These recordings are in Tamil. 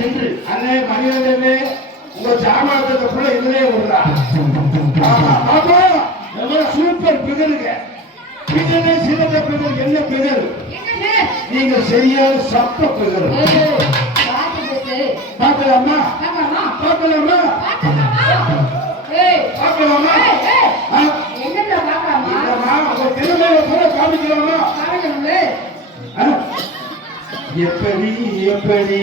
சென்று அண்ணே மரியாதை உங்க ஜாமானத்தை கூட இதுலயே விடுறா. சூப்பர் பிகருங்க. பிகரு சிறந்த பிகர். என்ன பிகர்? நீங்க சரியான சப்ப பிகர். பார்க்கலாமா? பார்க்கலாமா? பார்க்கலாமா? உங்க திறமையை கூட காமிக்கலாமா? எப்படி எப்படி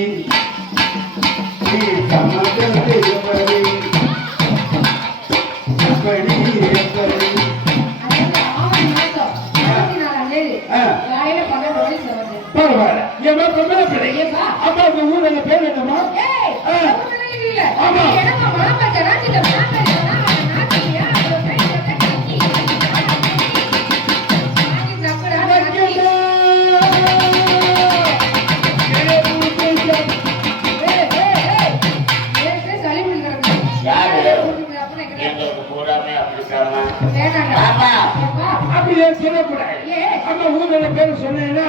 நீ சமந்தத்தை எப்படி எப்படி எப்படி பரவாயில்ல. ஏமா பொம்பளை பிள்ளை அப்பா உங்க ஊர்ல பேர் என்னமா? ஆமா அப்படியே சொல்லக்கூடாது. அந்த ஊர்ல பேர் சொன்னீங்கன்னா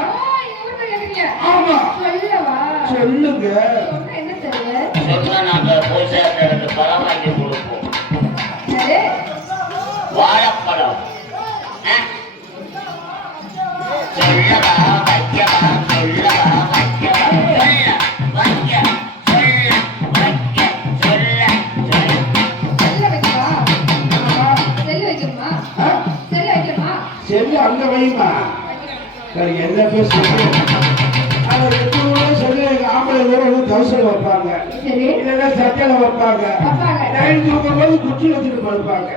ஆமா சொல்லுங்க. பழம் வாங்கி கொடுப்போம். வாழைப்பழம் சொல்லவா வைக்கவா சொல்லவா வைக்கவா செல்லு அங்க வைமா. என்ன பேர் சொல்லு? சொல்லி ஆம்பளை தவசல் வைப்பாங்க, இல்லைன்னா சட்டையில வைப்பாங்க, நைட் தூக்கும் போது குச்சி வச்சுட்டு படுப்பாங்க.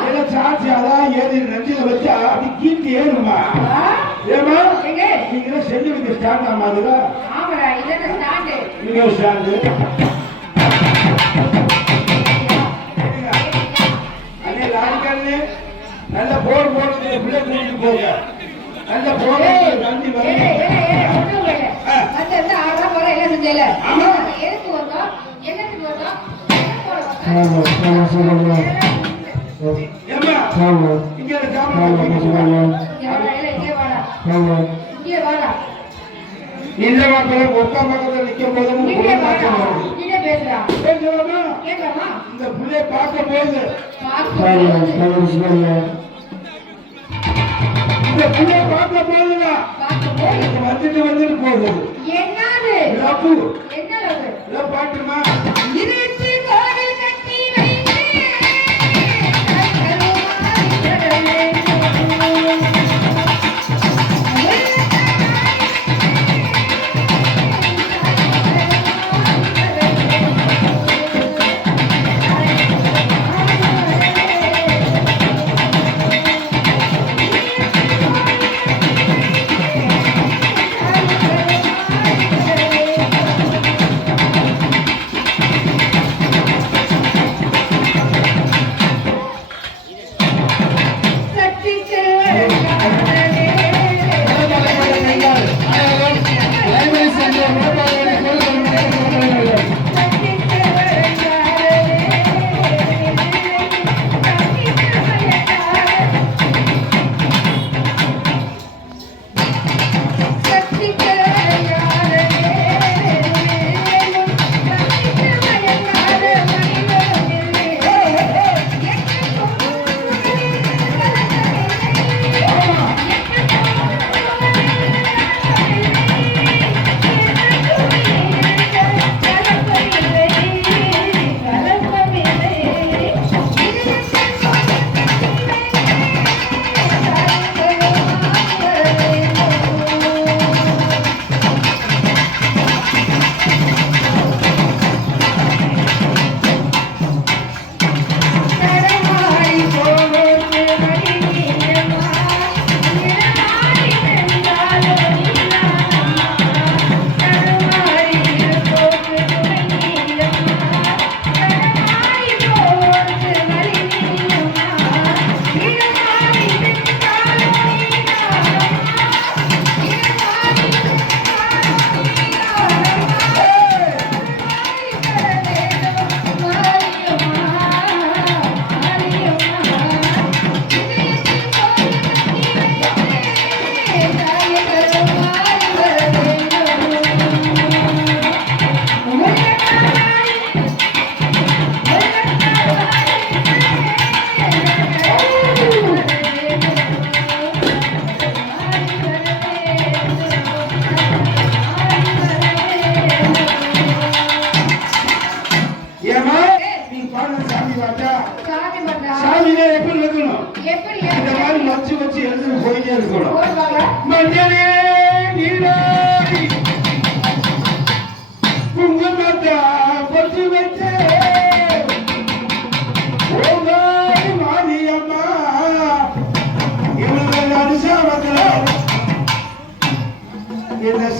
இதெல்லாம் சாட்சி அதான் ஏறி நெஞ்சில வச்சா அப்படி கீர்த்தி ஏறுமா? ஏமா நீங்க செல்லு வைக்க ஸ்டாண்ட் ஆமா? அதுதான் நீங்க ஸ்டாண்டு. அண்ணே லாரிக்காரனே நல்ல போர் போடுறது பிள்ளை கூட்டிட்டு போங்க. நல்ல போர் நன்றி இந்த மக்கள் ஒத்த பக்கத்தில் நிற்கும் போது இந்த பிள்ளை பார்க்க போகுது. இந்த பிள்ளை பார்க்க போகுதுன்னா வந்துட்டு வந்துட்டு போகுது. பாட்டுமா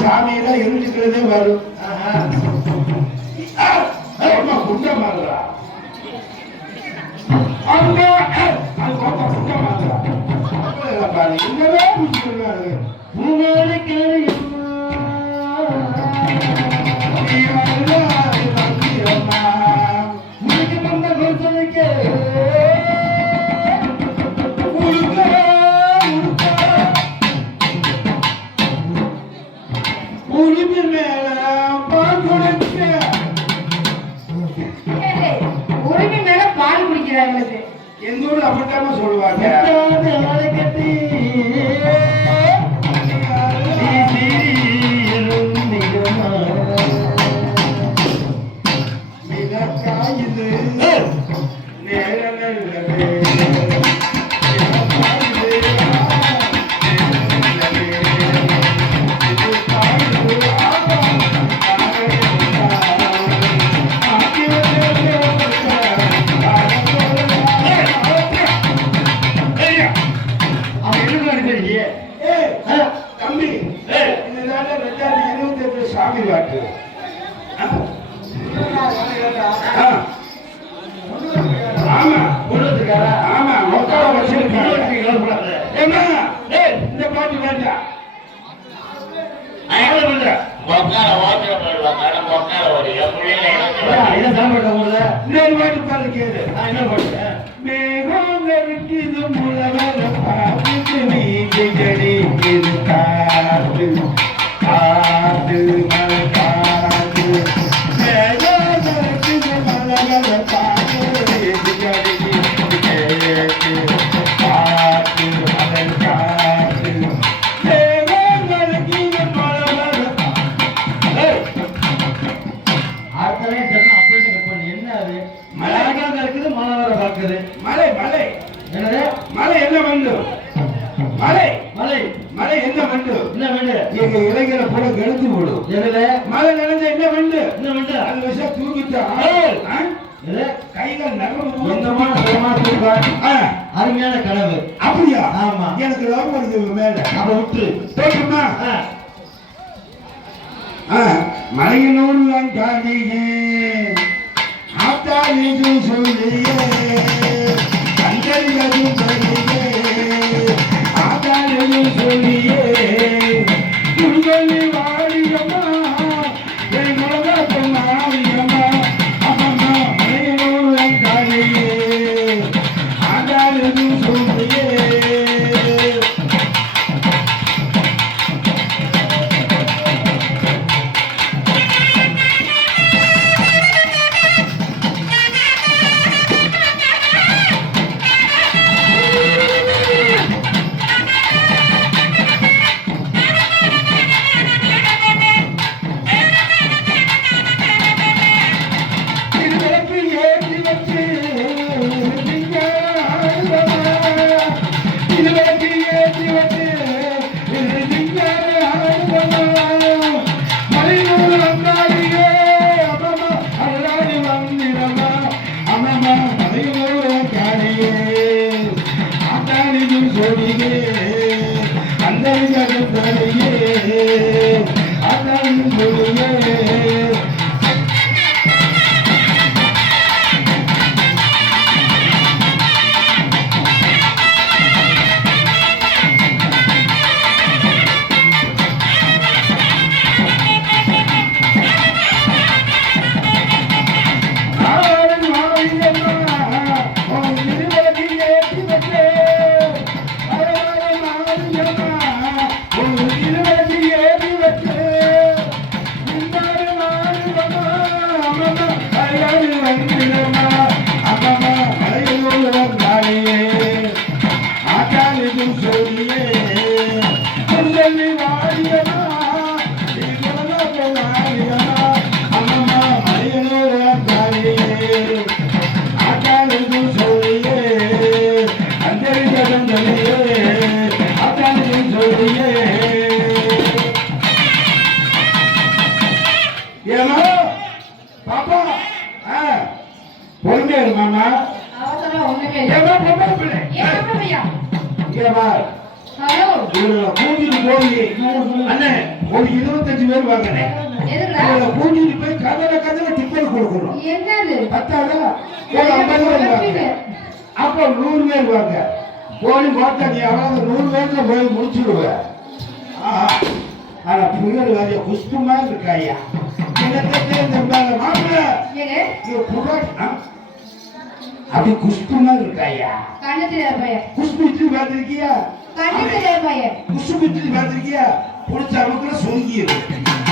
சாமியெல்லாம் எரிஞ்சுக்கிறதே வரும். அம்மா குண்ட மாறுறா அம்மா அது பாப்பா குண்ட மாறுறா பாரு என்னவே முடிச்சுருக்காரு உரிமை மேல பால் குடிக்கிறாங்க. எங்க ஊர்ல அப்படித்தாம சொல்லுவாங்க. தம்பி இதனால 2028 சாமி வாக்கு ஆமா ஆமா மொத்தம் வச்சிருக்காங்க. இந்த பாட்டு வேண்டாம் மொக்கால வாத்திரம் போடுவாங்க. ஆனா மொக்கால ஒரு பிள்ளைங்க இன்னொரு பாட்டு பாரு கேளு. மேகம் நெருக்கிது முழவர பாட்டு நீதி கடிக்கிது காத்து காத்து மழை காத்து மேகம் நெருக்கிது முழவர பாட்டு நீதி கடிக்கிது கேட்டு காத்து மழை காத்து மேகம் நெருக்கிது முழவர மலை மலை மலை என்ன வேண்டும் மலை மலை மலை என்ன வேண்டும் என்ன வேண்டும் எங்க இளைஞரை போல கெடுத்து போடும் மலை நினைஞ்ச என்ன வேண்டும் என்ன வேண்டும் அது விஷயம் தூக்கிட்டா கைகள் அருமையான கனவு. அப்படியா? ஆமா. எனக்கு லாபம் வருது மேல அப்ப விட்டு தோற்றுமா மலையினோடு நான் காணியே ஆத்தாளிது சொல்லியே கண்டறியதும் சொல்லியே ஆத்தாளிது சொல்லியே துர்கலி வாழியம்மா என் உலகத்து மாறியம்மா அம்மா மலையினோடு நான் காணியே ஆத்தாளிது சொல்லியே ஹலோ இவங்களை கூட்டிட்டு போய் அண்ணே ஒரு 25 பேர் வாங்கினேன். எதுக்குடா இவங்களை கூட்டிட்டு போய் கதவை டிஃபன் கொடுக்கணும். என்னது பத்தாதா ஒரு 50 பேர் வாங்க. அப்போ 100 பேர் வாங்க. போய் பார்த்தா நீ அவ்வளவு 100 பேர்ல போய் முடிச்சிடுவ. ஆனா புயல் வேலைய குஷ்பமா இருக்காயா மாப்பிள்ள ஏங்க அப்படி குஷ்பமா இருக்காயா கண்ணு தெரியாத பையன் குஷ்பு இட்லி பார்த்திருக்கியா கண்ணு தெரியாத பையன் குஷ்பு இட்லி பார்த்திருக்கியா புடிச்ச அமுக்குல சொங்கியது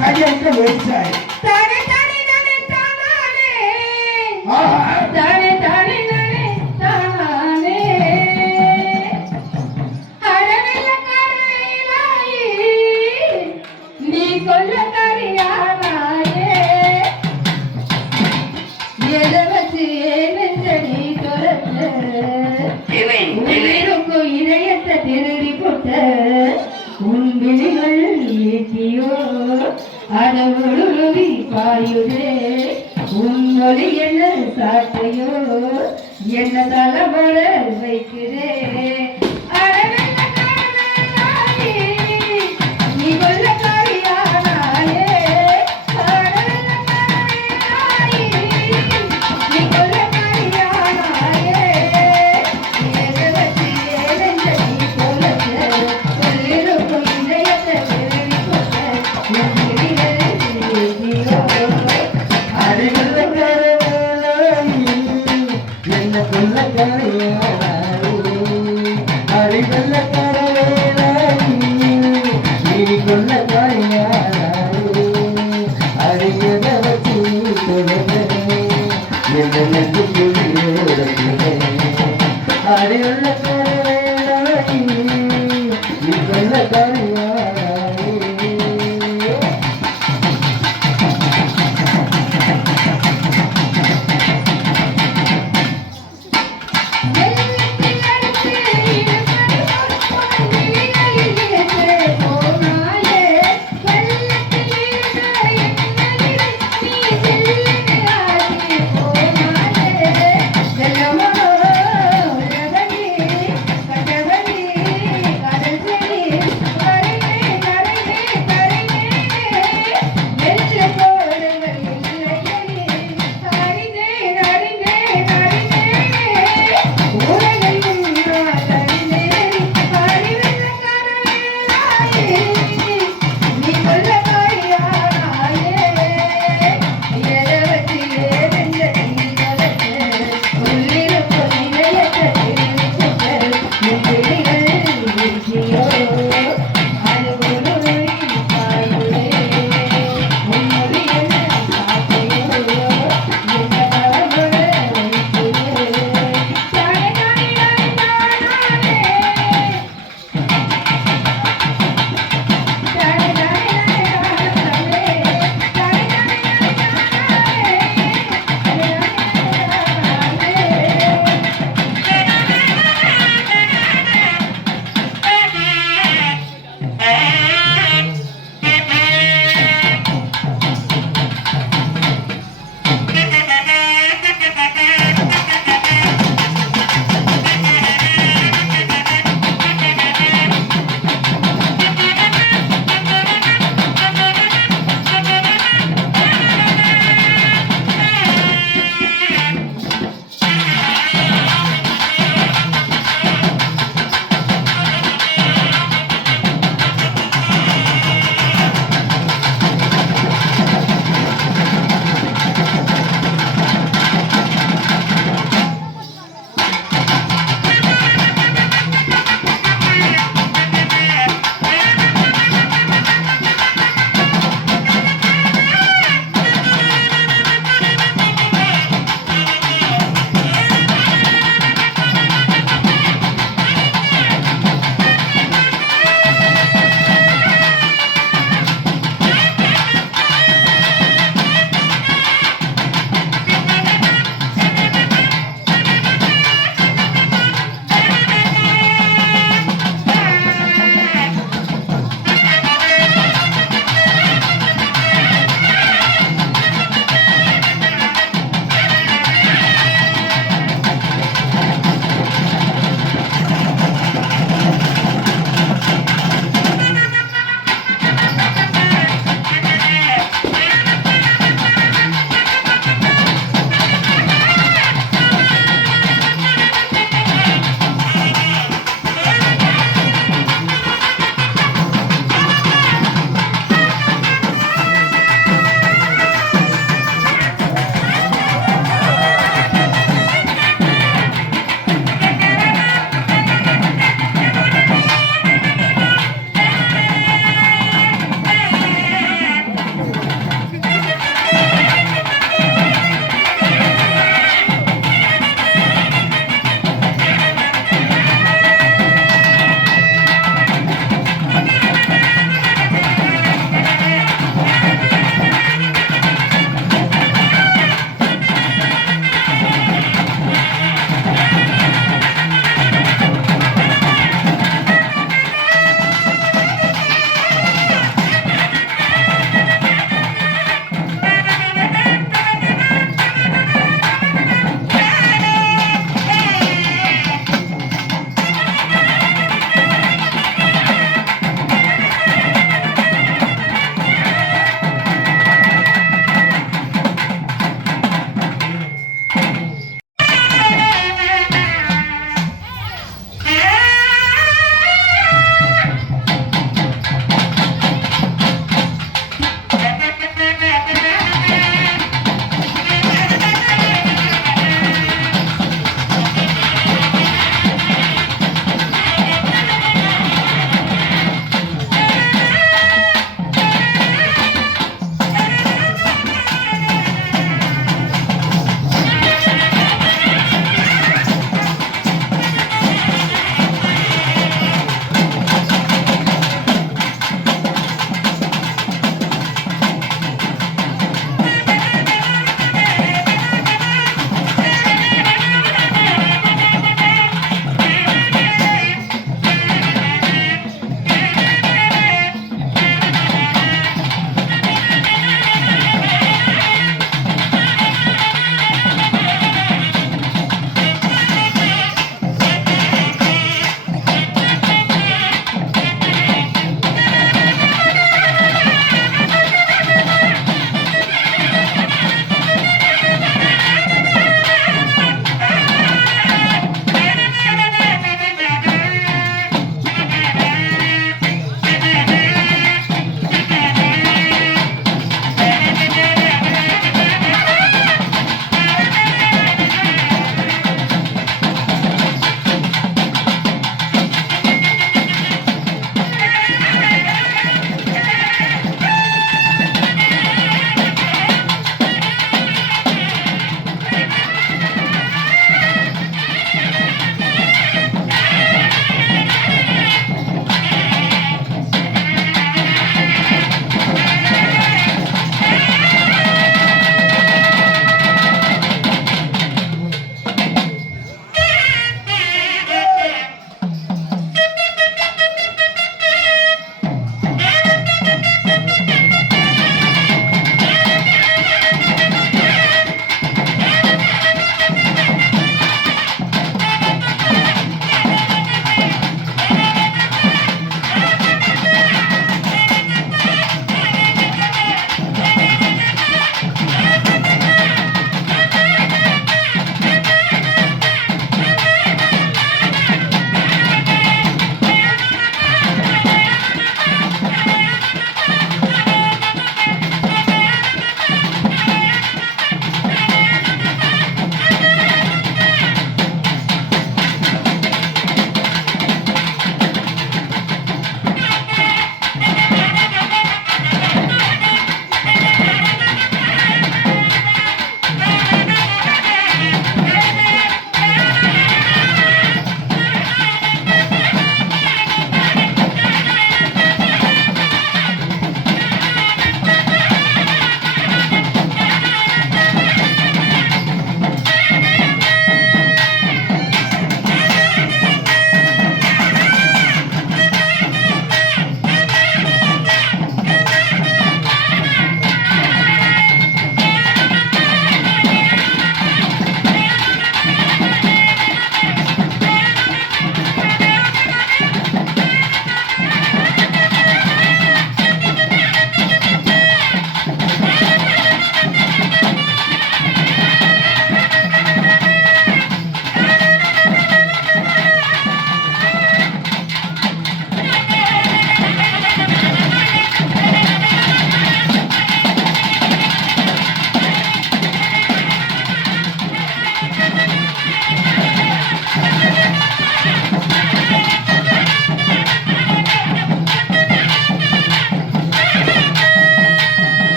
கையை விட்டு வெளிச்சாய் தானே தானே தானே தானே ஆஹா தானே தானே தானே தானே அடவில்ல கரையிலாயி நீ கொல்லக்காரியானாயே எதை வச்சு நெஞ்சடி துரத்த உயிருக்கு இதயத்தை திருடி போட்ட உன் விழிகள் ஏற்றியோ அடவுருவி பாயுதே உன் மொழி என்ன சாட்டையோ என்ன தலைபட வைக்கிறே அடவெல்ல காரணாயே நீ கொல்லக்காரியானாயே அடவெல்ல காரணாயே நீ கொல்லக்காரியானாயே எதை வச்சு ஏனெஞ்சடி போலத்த சொல்லிருக்கும் இதயத்தை திருடி போட்ட உன் விழிகள் ஏற்றியோ என்ன கொல்ல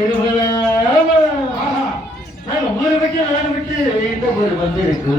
திருவிழாவா ஆஹா. நான் ஊரை விட்டு நாடு விட்டு இந்த ஊர் வந்திருக்கு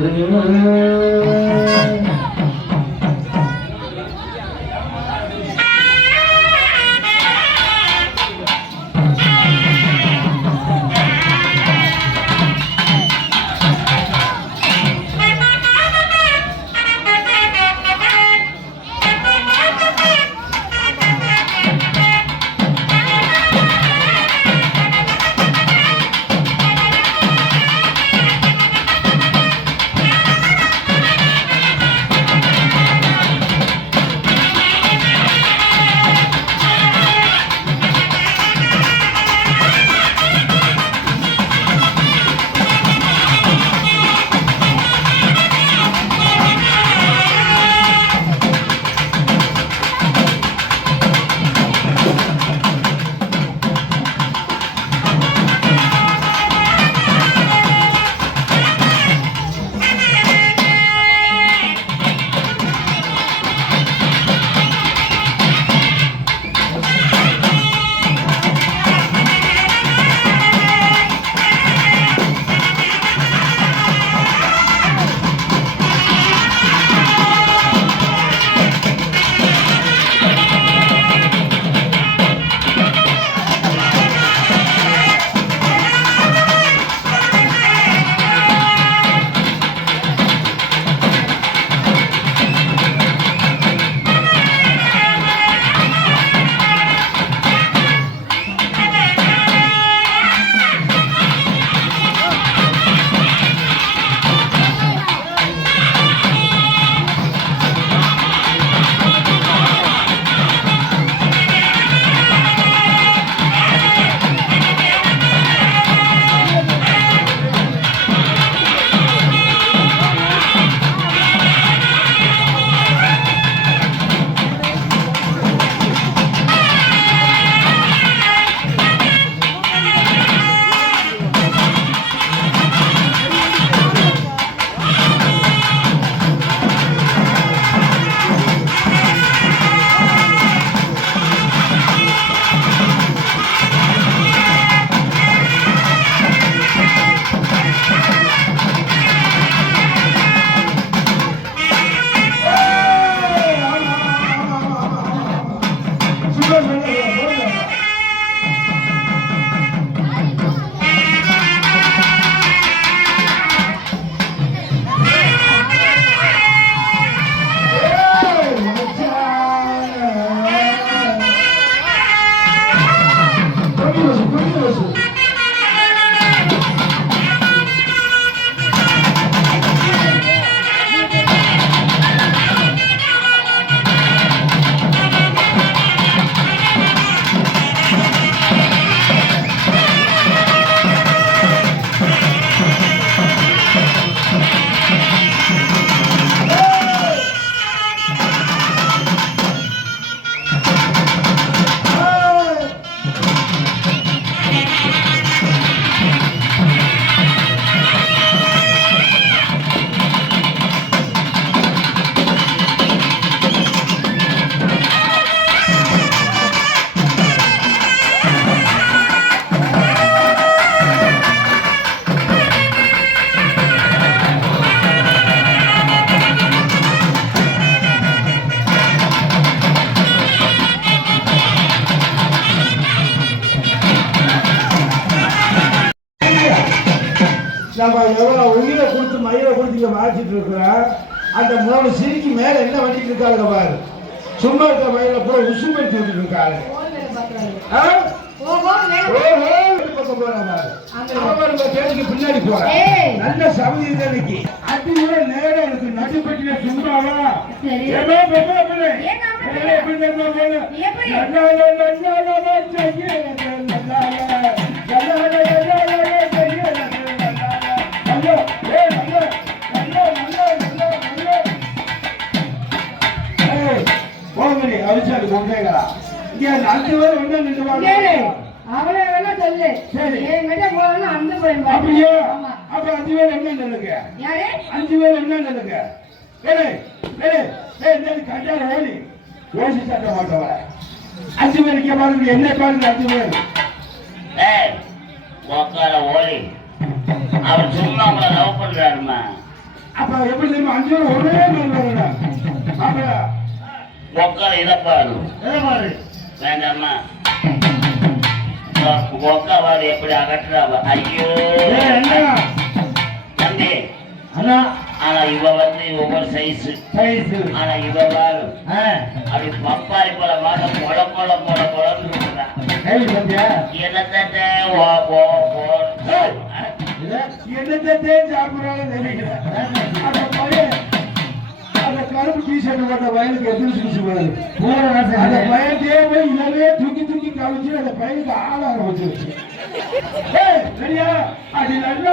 நம்ம எவ்வளவு உயிரை கொடுத்து மயிரை கொடுத்து இங்க மாற்றிட்டு இருக்கிறோம். அந்த 3 சிரிக்கு மேல என்ன வண்டிட்டு இருக்காங்க பாரு. சும்மா இருக்க மயில பூரா உசு பெட்டி விட்டுட்டு இருக்காங்க. பின்னாடி போறேன் நல்ல சவுதி இன்னைக்கு அது நேரம் இருக்கு நடுப்பட்டின சும்மாவா அவிச்சாரு கொண்டேங்களா இங்க 5 பேர் வந்து நின்றுவாங்க. அவளை வேணா சொல்லு. சரி. என்கிட்ட போனா அந்த பையன் பாரு. அப்படியே அப்ப 5 பேர் என்ன நின்னுங்க? யாரு? 5 பேர் என்ன நின்னுங்க? ஏய் ஏய் ஏய் என்ன கண்டார ஓடி. ஓசி சட்ட மாட்டவ. 5 பேர் இங்க பாருங்க என்ன பாருங்க 5 பேர். ஏய் உக்கார ஓலி அவர் சும்மா உங்களை லவ் பண்றாருமா. அப்ப எப்படி தெரியுமா 5 பேரும் ஒரே மாதிரி வரணும். அப்ப உக்கார இறப்பாரு வேண்டாமா உக்காவாரு எப்படி அகற்றுறாவ. ஐயோ தம்பி அண்ணா ஆனா இவ வந்து ஒவ்வொரு சைஸ் ஆனா இவ வாரு அப்படி பப்பாரி போல மாட்ட பொல பொல பொல பொலன்னு என்னத்தே என்னத்தே சாப்பிடுறாலும் தெரியல. அந்த பையன் அந்த கருப்பு டிஷர்ட் போட்ட வயலுக்கு எத்தனை சுச்சு வருது. அந்த பையன் தேவை இல்லவே தூக்கி தூக்கி கவிச்சு அந்த பையனுக்கு ஆள ஆரம்பிச்சிருச்சு. சரியா அது நல்லா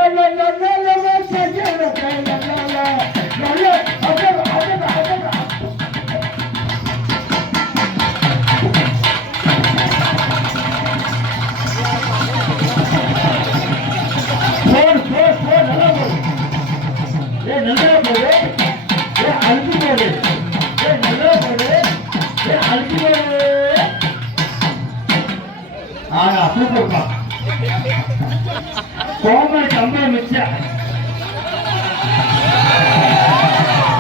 கோமல் கம்பளம் மிச்சா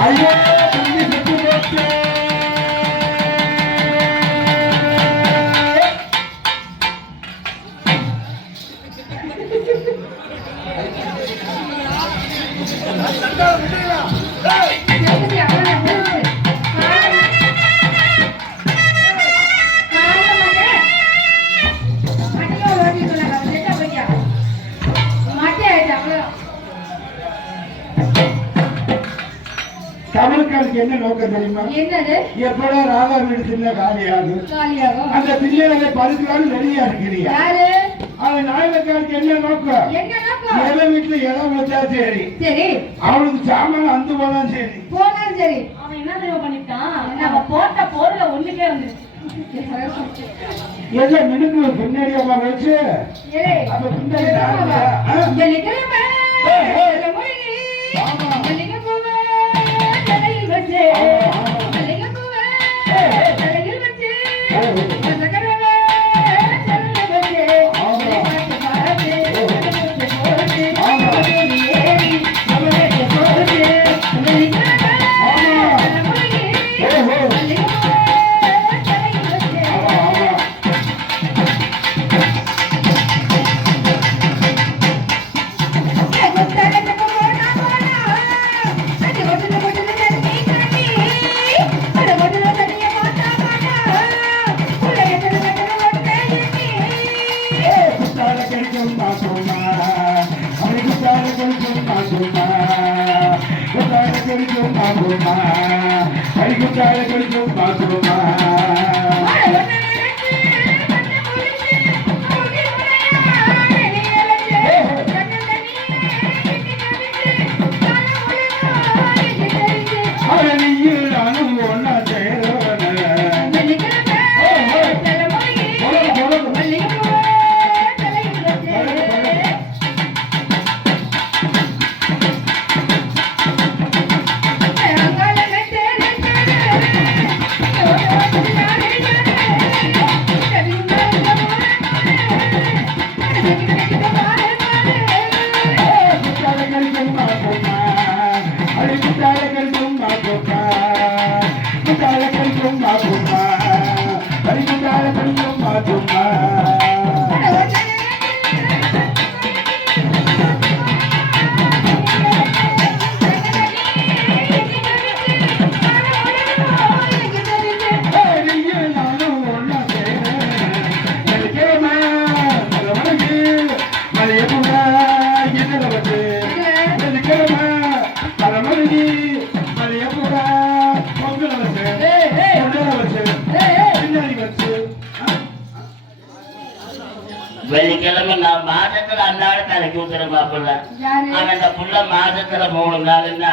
ஐயோ தம்பி செத்து போச்சு. தமிழ்காருக்கு என்ன நோக்கம் தெரியுமா? எப்படா ராதா வீடு தின்ன காலியாகும் அந்த தில்லையை பதுக்கலான்னு ரெடியா இருக்கிறீங்க. அவன் நாயனக்காருக்கு என்ன நோக்கம்? எவன் வீட்டுல இடம் வச்சா சரி அவனுக்கு சாமான அந்த போனாலும் சரி அவன் என்ன தெரியுமா பண்ணிட்டான்? நம்ம போட்ட பொருளை ஒண்ணுக்கே வந்து எல்லாம் மினுக்கு பின்னாடி அம்மா வச்சு அப்ப பின்னாடி வெள்ளிக்கிழமை நான் மாசத்துல அன்னாடு தலைக்கு ஊத்துறேன் மாப்பிள்ள. ஆனா இந்த புள்ள மாசத்துல 3 நாளுன்னா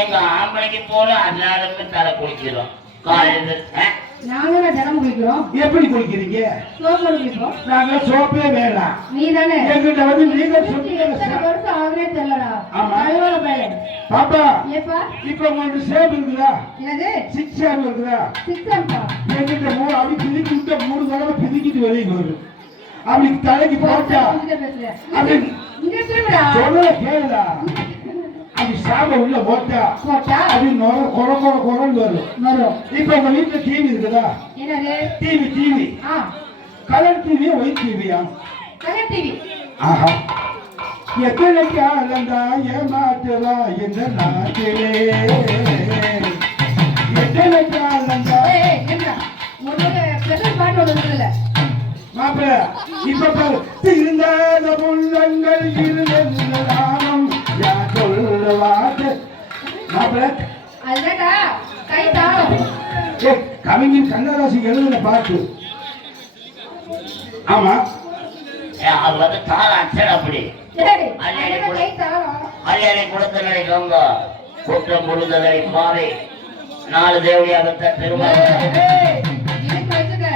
எங்க ஆம்பளைக்கு போல அன்னாடுமே தலை குளிக்கிறோம். காலையில நாங்க தினம் குளிக்கிறோம். எப்படி குளிக்கிறீங்க? சோப்பு குளிக்கிறோம். நாங்க சோப்பே வேண்டாம். நீ தானே எங்கிட்ட வந்து நீங்க சொல்லுங்க. வருஷம் ஆகவே தெரியலடா. ஆமா அழுவல பையல பாப்பா ஏப்பா இப்ப உங்களுக்கு சேப் இருக்குதா? என்னது 6 சேப் இருக்குதா? 6 ஆம்பா எங்கிட்ட 3 அப்படி பிதிக்கி விட்டு 3 தடவை பிதிக்கிட்டு வெளியே வரும். அப்படி தலைக்கு போட்டா அப்படி இங்க திரும்புடா. சொல்ல கேளுடா. அப்படி சாம உள்ள போட்டா போட்டா அப்படி குறன்னு வரும். வரும். இப்ப உங்க வீட்டுல டிவி இருக்குதா? என்னது? டிவி ஆ, கலர் டிவியா ஒயிட் டிவியா? Colour TV. ஆஹா, எத்தனை காலந்தா ஏமாத்துவா இந்த நாட்டிலே, எத்தனை காலந்தா. ஏய், என்னடா? உன்னோட ஸ்பெஷல் பாட்டு ஒன்று இருக்குல்ல? மாப்பிள்ள இப்ப பாரு, திருந்தாத உள்ளங்கள் இருந்த நானும் யார் சொல்லுவாங்க. மாப்பிள்ள அதுதான்டா கை தாளம். கவிஞர் கண்ணதாசி எழுதின பாட்டு. ஆமா, அது வந்து தாள அச்சன் அப்படி சரி, அதுதான் கை தாளம். அரியணை கொடுத்த நினைக்கோங்க குற்றம் முழுந்ததை பாவை 4 தேவடியாக திருமணம். ஏய், இதுக்கு வச்சுக்க.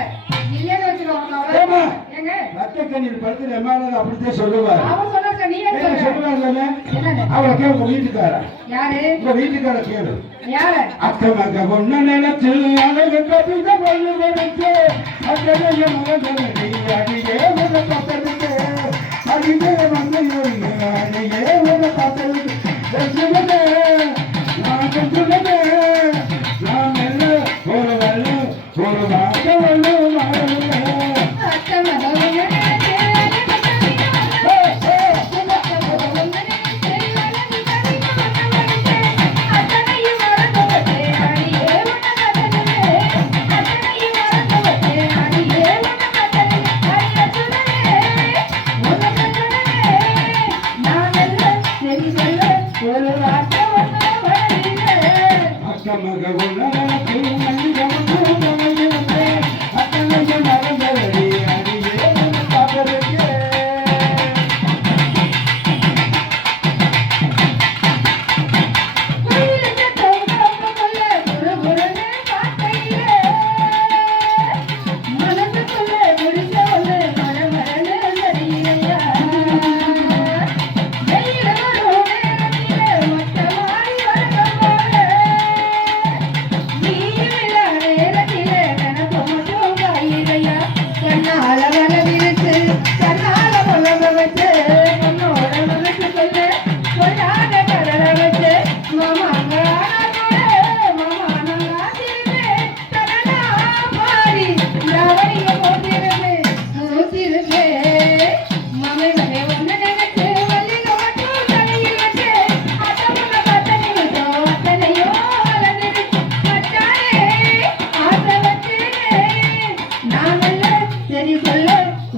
இல்லைன்னு வச்சுக்கோ, உனக்கு ஏம்மா? அவ்வளவு. ஏங்க? ரத்த கண்ணீர் படுத்து எம்மானது அப்படித்தான் சொல்லுவாரு. அவன் சொன்னா நீ என்ன சொல்ற? சொல்லுவாங்க. என்னது? அவளை கேளு, உங்க வீட்டுக்கார. யாரு? உங்க வீட்டுக்கார கேளு. யாரு? அத்த மக ஒண்ணு நினைச்சு அழகு கவிதை பண்ணு வரைச்சு அத்தனைய மகனே அடியே உன பார்த்ததுக்கு அடியே வந்து அடியே உன பார்த்ததுக்கு சொல்லுதே நான் சொல்லுதே நான் என்ன ஒரு வல்லு ஒரு வாக்க வல்லு மாறுங்க. அத்தை மகனே ஒரு வார்த்தை அத்த மக ஒண்ணு நினைச்சு அத்தனைய மறந்தடி அடியே உன பார்த்ததுக்கு. சரி சொல்ல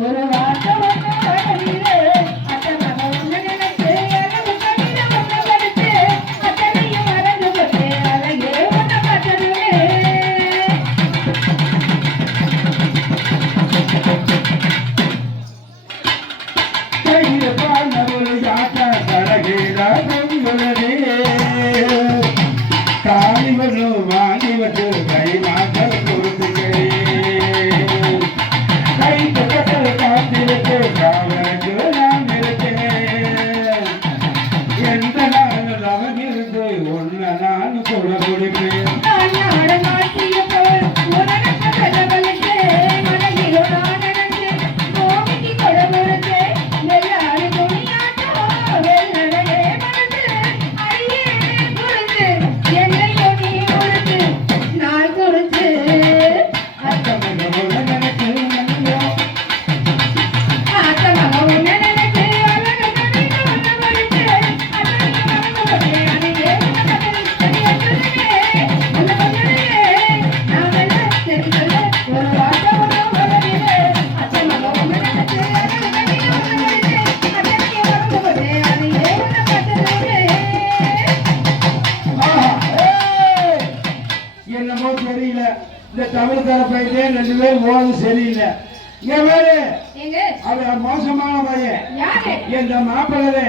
ஒரு வார்த்தை இந்த தமிழ்கார பையனே 2 பேரும் ஓது சரியில்லை. இங்க வேறு அவன் மோசமான பையன். இந்த மாப்பிள்ளவே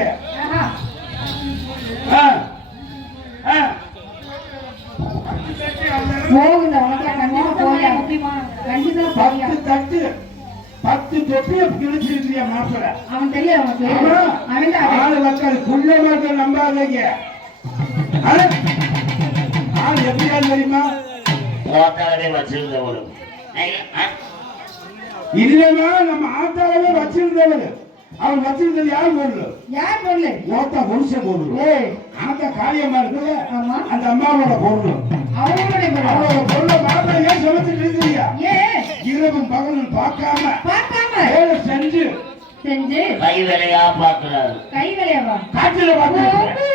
பத்து தொப்பிய கிழிச்சிருக்கிய மாப்பிள்ள. அவன் தெரியாது. ஆளு மக்கள் குள்ள மக்கள் நம்பாதீங்க. ஆள் எப்படியா தெரியுமா? போத்தாலே வச்சிருந்தவரும் இல்லைன்னா நம்ம ஆத்தாலவே வச்சிருந்தவர் அவர் வச்சிருந்தது யார் பொருள்? யார் பொருள்? ஓத்தா புருஷன் பொருள். ஆத்தா காரியமா இருக்குல்ல, அந்த அம்மாவோட பொருள். அவரோட பொருளை மாப்பிள்ளை ஏன் சமைச்சிட்டு இருக்கிறீங்க? இரவும் பகலும் பார்க்காம வேலை செஞ்சு கை வேலையா பாக்குறாரு. கை வேலையாவா? காட்டுல பார்த்து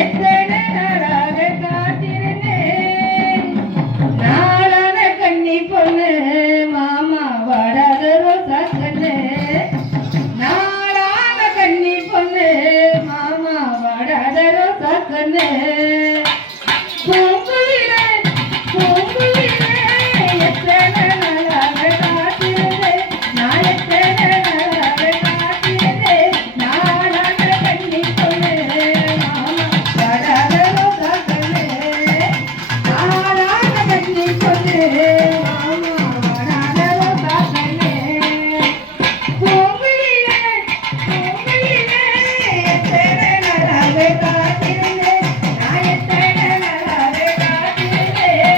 எத்தனை நாளாக காத்திருந்தேன் நாளான கண்ணி பொண்ணு மாமா வாடாத ரோசா கண்ணு நாளான கண்ணி பொண்ணு மாமா வாடாத ரோசா கண்ணு பூங்குயிலே பூங்குயிலே எத்தனை நாளாக காத்திருந்தேன் நான் எத்தனை நாளாக காத்திருந்தேன் நாளான கண்ணி பொண்ணு மாமா வாடாத ரோசா கண்ணு நாளான கண்ணி பொண்ணு மாமா வாடாத ரோசா கண்ணு பூங்குயிலே பூங்குயிலே எத்தனை நாளாக காத்திருந்தேன் நான் எத்தனை நாளாக காத்திருந்தேன்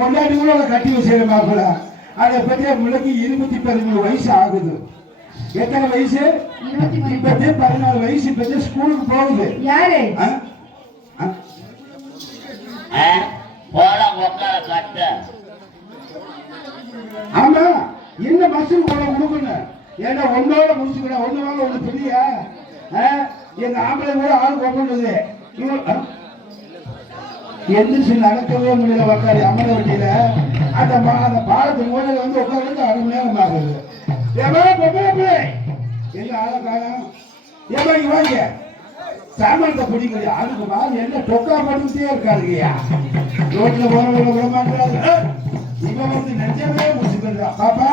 கொண்டாடி கூட கட்டி வச்சிருக்க மாப்பிள்ள. அதை பற்றி முளைக்கு 13 வயசு ஆகுது. எத்தனை வயசு? 14 வயசு. பத்தி ஸ்கூலுக்கு போகுது. யாரு? ஆமா, என்ன மசூல் போல கொடுக்கணும். ஏன்னா ஒன்னோட முடிச்சுக்கணும். ஒண்ணு வாங்க ஒண்ணு பெரியா. எங்க ஆம்பளை கூட ஆள் கொண்டுது. எந்திரிச்சு நடக்கவே முடியல. உக்காரி அம்மன வண்டியில அந்த பாலத்து மூலையில வந்து உட்காந்து 1/2 மணி நேரம் ஆகுது. எங்க ஆள காலம் ஏமா இங்க வாங்க சாமானத்தை பிடிக்கலையா? அதுக்கு மாதிரி என்ன டொக்கா படுத்தே இருக்காருங்கய்யா. ரோட்ல போறவங்க விட மாட்டாரு. இவன் வந்து நெஞ்சமே முடிச்சுக்கிறா பாப்பா.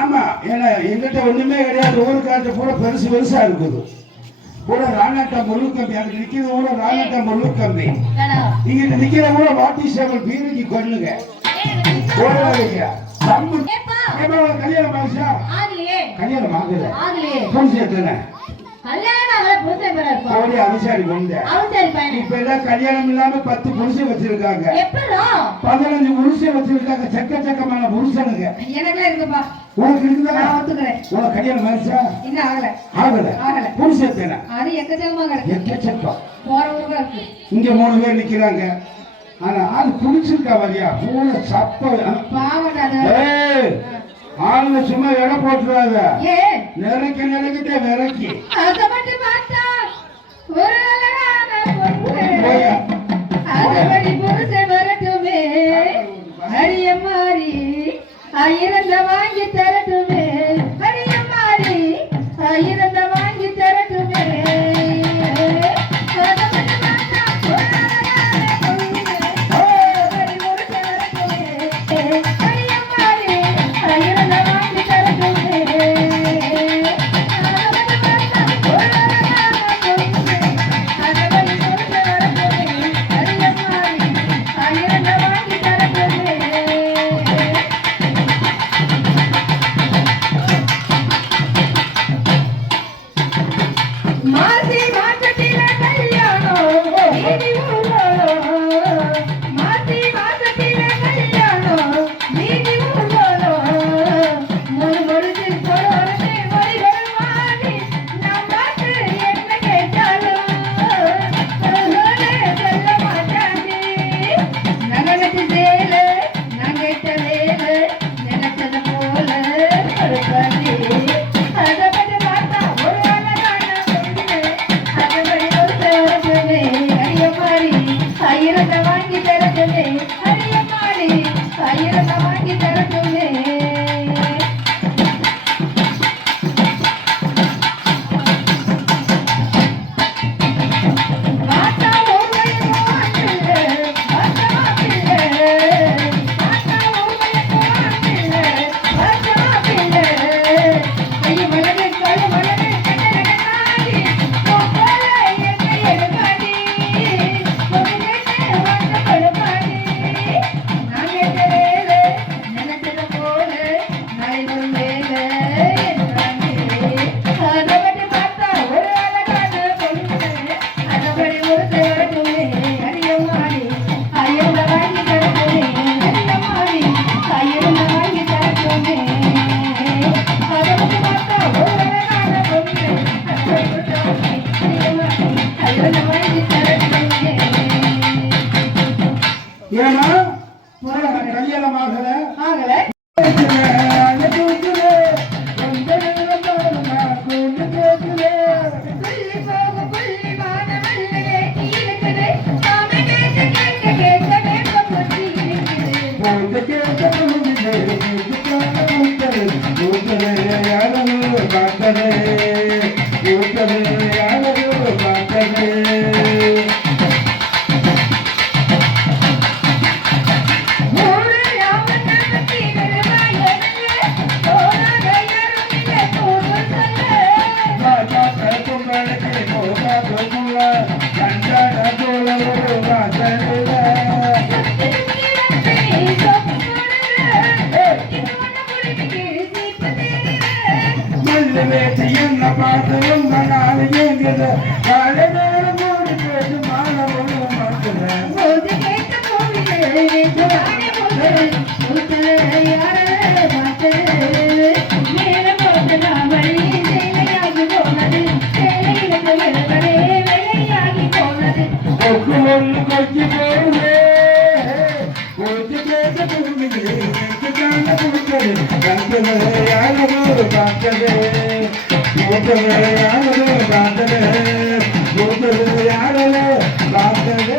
ஆமா, ஏன்னா எங்கிட்ட ஒண்ணுமே கிடையாது. ஊருக்காட்டு பூரா பெருசு பெருசா இருக்குது. கூட ராணாட்டா முருகம்பி. அதுக்கு நிக்கிறது கூட ராணாட்டா முருகம்பி. இங்க நிக்கிற கூட வாட்டி சேவல் பீரங்கி கொள்ளுங்க. கல்யாணம் ஆகுச்சா? கல்யாணம் ஆகுது. புரிஞ்சு எத்தனை அவிசாரி கொண்டு இப்ப எல்லாம் கல்யாணம் இல்லாம 10 புருஷன் வச்சிருக்காங்க. 15 புருஷன் வச்சிருக்காங்க. சக்கமான புருஷனுங்க. உனக்கு இருக்குதா? நான் ஒத்துக்கிறேன். உனக்கு கல்யாணம் ஆயிடுச்சா? இன்னும் ஆகல. ஆகல. ஆகல. புருஷன் எத்தனை? அது எக்கச்சக்கமா கிடக்கு. எக்கச்சக்கம். போற ஊருக்கா இருக்கு. இங்க 3 பேர் நிக்கிறாங்க. ஆனா ஆள் குடிச்சிருக்கா வரியா? பூனை சப்ப. பாவம்டா அது. ஏய், ஆளுங்க சும்மா எடை போட்டுறாத. ஏன்? நினைக்கிட்டே விறக்கி. ஆசைப்பட்டு பார்த்தா ஒரு அழகான பொண்ணு. போயா. ஆசைப்படி புருஷன் வரட்டுமே. அடிய மாறி ஆயிரந்த வாங்கி தரட்டுமே. அடிய மாறி ஆயிரந்த வாங்கி தரட்டுமே. ஆசைப்பட்டு பார்த்தா ஒரு அழகான பொண்ணு. ஆசைப்படி புருஷன் வரட்டுமே. அடிய மாறி ஆயிரந்த வாங்கி தரட்டுமே. மாசி மாசத்தில கல்யாணம் நீதி ஊர்வலம். மாசி மாசத்தில கல்யாணம் நீதி ஊர்வலம். முழுமுழுது கொடோரமே மொழிகள் வாங்கி நாம் பார்த்து என்ன கேட்டாலும் சொல்ல மாட்டாங்க. நகலத்து சேலை நான் கேட்ட வேலை நினைச்சது போல இருக்காது. அதப்பட்டு பார்த்தா ஒரு அழகான பொண்ணு. அதப்படி ஒரு தரட்டுமே. அடியம்மாடி ஆயிரத்த வாங்கி தரட்டுமே. அடியம்மாடி ஆயிரத்த வாங்கி தரட்டுமே. மாத்தா ஊமையோ அண்ணில்லை, மாத்தா பிள்ளை. மாத்தா ஊமையோ அண்ணில்லை, மாத்தா பிள்ளை. ஐய மலரு கழு மலரு கண்ணனடி போல என்னை எடுக்காடி. பொண்ணு வந்து கொடுப்பாடி. நான் கேட்ட வேலை நினைச்சது போல நாளை வரும் வேலை என்றாங்க. அதப்படி பார்த்தா ஒரு அழகான பொண்ணு. அதப்படி ஒரு சேரட்டுமே. அடியம்மாடி ஆயிரந்த வாங்கி தரட்டுமே. அடியம்மாடி ஆயிரந்த வாங்கி தரட்டுமே. அதப்படி பார்த்தா ஒரு அழகான பொண்ணு. அதப்படி ஒரு சேரட்டுமே. அடியம்மாடி ஆயிரந்த வாங்கி தரட்டுமே. ஏன்னா உனக்கு கல்யாணம் ஆகல. ஆகல. புள்ளி போகும் புள்ளி வானமல்லே இருக்குது. நாம கேட்க கேட்க கேட்க கேட்க புத்தி இருக்குது. ஊரு யாவன் நமக்கு வருவாயனல்ல. போனாக யாரும் இல்லை கூறு சொல்ல. என்ன பார்த்ததும் காலையில் மூடி பேசி மாணவன் மாற்றுறேன். போது கேட்ட கோவிலே ஜவானே போது யார பார்த்து மேல போட்டு நாமளி சேலையாகி போனது. சேலையிலிருந்து விலகவே வேலையாகி போனது. கொக்கு ஒன்று கொச்சி போகுது. கொச்சி கேட்ட குடும்பங்களே காண கொடுத்தது. கண்டது யாரோ பார்த்தது. மூத்தது யாரோ பார்த்தது. மூத்தது யாரோ பார்த்தது.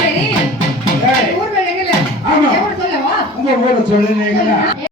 சரி, ஊர் வேலைகள் ஆமா. எப்படி சொல்லவா? உங்க ஊரை சொல்லுனீங்கன்னா